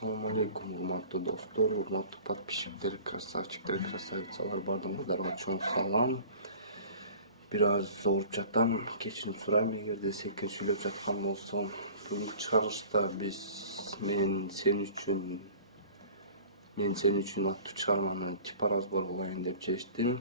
Assalamu alaikum, урматтуу достор, урматтуу подписчиктер, красавчиктер, красавицалар, баардыгыңыздарга чоң салам. Бир аз ооруп жатам, кечирим сурайм эгерде секин сүйлөп жаткан болсом. Бүгүнкү чыгарылышта мен сен үчүн аттуу чыгарманы типоразбор кылайын деп чечтим.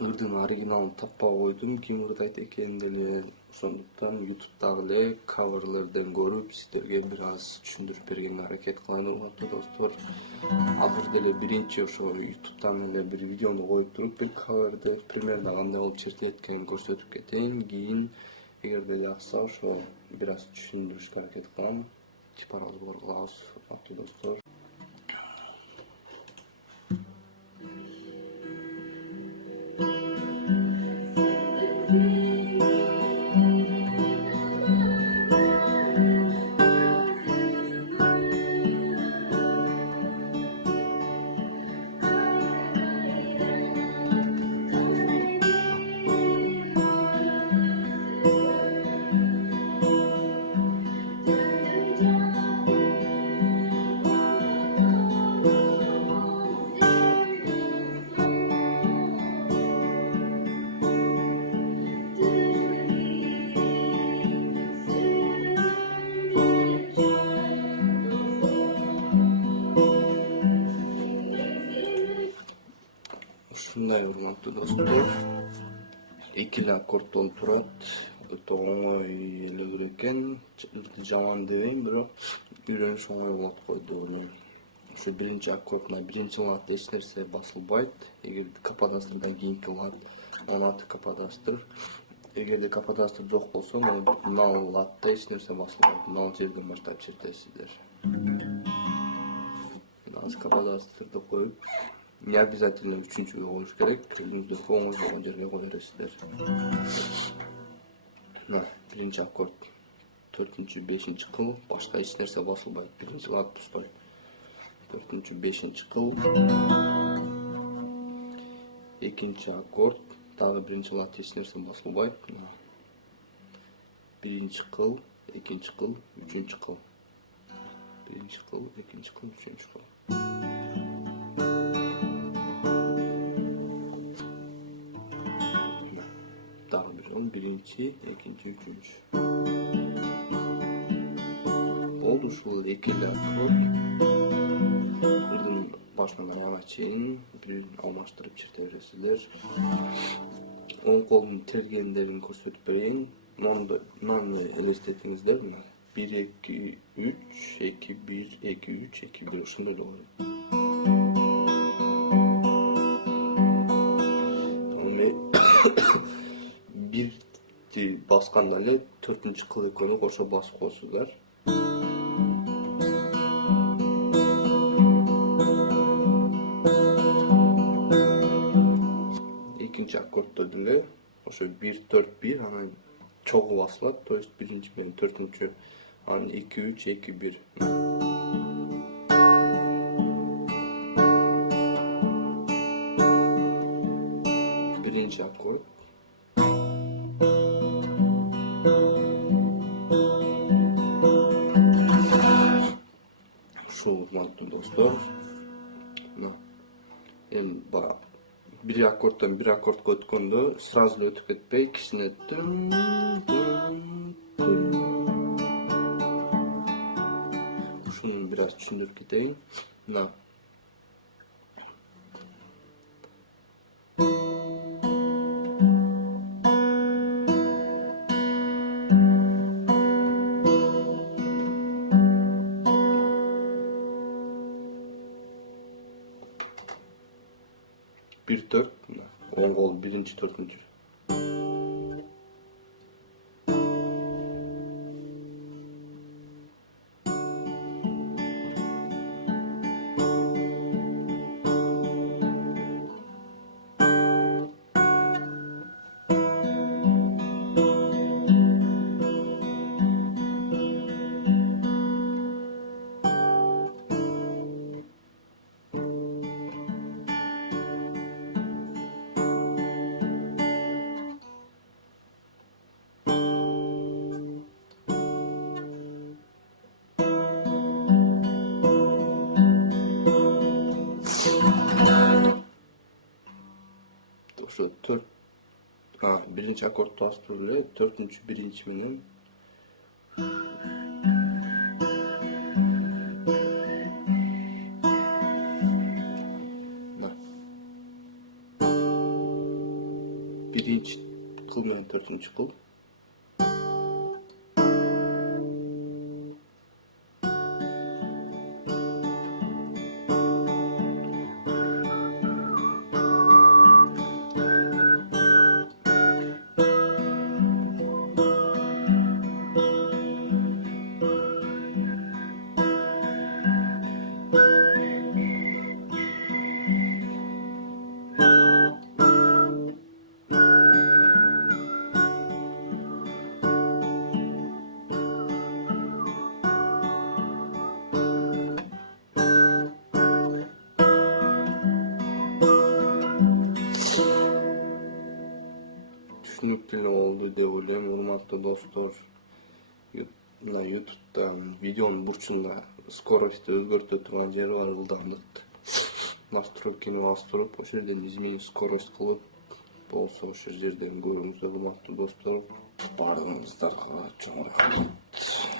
Ырдын оригиналын таппай койдум, ким ырдайт экенин деле. Ошондуктан YouTube'дагы эле каверлерден көрүп сиздерге бир аз түшүндүрүп бергенге аракет кылайын, урматтуу достор. Азыр деле биринчи ошо YouTube'дан эле бир видеону коюп туруп, бир каверди примерно кандай болуп чертилет экенин көрсөтүп кетейин. Кийин эгерде жакса ошо бир аз түшүндүрүшкө аракет кылам. Типоразбор кылабыз, урматтуу достор. Ушундай, урматтуу достор, экили аккорддон турат. Өтө оңой эле экен. Ырды жаман дебейм, бирок үйрөнүш оңой болот го деп ойлойм. Ошо биринчи аккордуна биринчи лат эч нерсе басылбайт. Эгер кападастрдан кийинки лат аты кападастр. Эгерде кападастр жок болсо, мына латта эч нерсе басылбайт. Мына жерден баштап чертесиздер. Азыр кападастрды коюп, не обязательно үчүнчүгө коюш керек, өзүңүздөр оңой болгон жерге кое бересиздер. Мына биринчи аккорд, 4-5 кыл, башка эч нерсе басылбайт. Биринчи лат пустой. 4-5 кыл. Экинчи аккорд, дагы биринчи лат эч нерсе басылбайт. Биринчи кыл, экинчи кыл, үчүнчү кыл. Биринчи кыл, экинчи кыл, үчүнчү кыл. Дагы бир жолу биринчи, экинчи, үчүнчү. Болду, ушул экили аккорд. Ырдын башынан аягына чейин бир алмаштырып черте бересиздер. Оң колдун тергендерин көрсөтүп берейин. Мынаны элестетиңиздер. 1-2-3, 2-1, 2-3, 2-1, ушундай эле болот. Бирди басканда эле 4-кыл экөөнү кошо басып коесуңар. Экинчи аккорддо деле ошо 1-4-1, анан чогуу басылат, то есть биринчи менен 4-күнчү, анан 2-3, 2-1. Биринчи аккорд. Ушул, урматтуу достор. Эми бир аккорддон бир аккордко өткөндө сразу өтүп кетпей, кичине ушуну бир аз түшүндүрүп кетейин. Мына бир төрт, оң кол биринчи, 4-күнчү. birinci akkordu basып эле, төртүнчү биринчи менен birinci kıl менен төртүнчү кыл. Түшүнүктүү болду деп ойлойм, урматтуу достор. Мына YouTube'dan видеонун бурчунда скоростьти өзгөртө турган жери бар, ылдамдыкты. Настройканы бастырып, ошол жерден изменить скорость кылып, болсо ошол жерден көрүңүздөр, урматтуу достор. Баарыңыздарга чоң рахмат.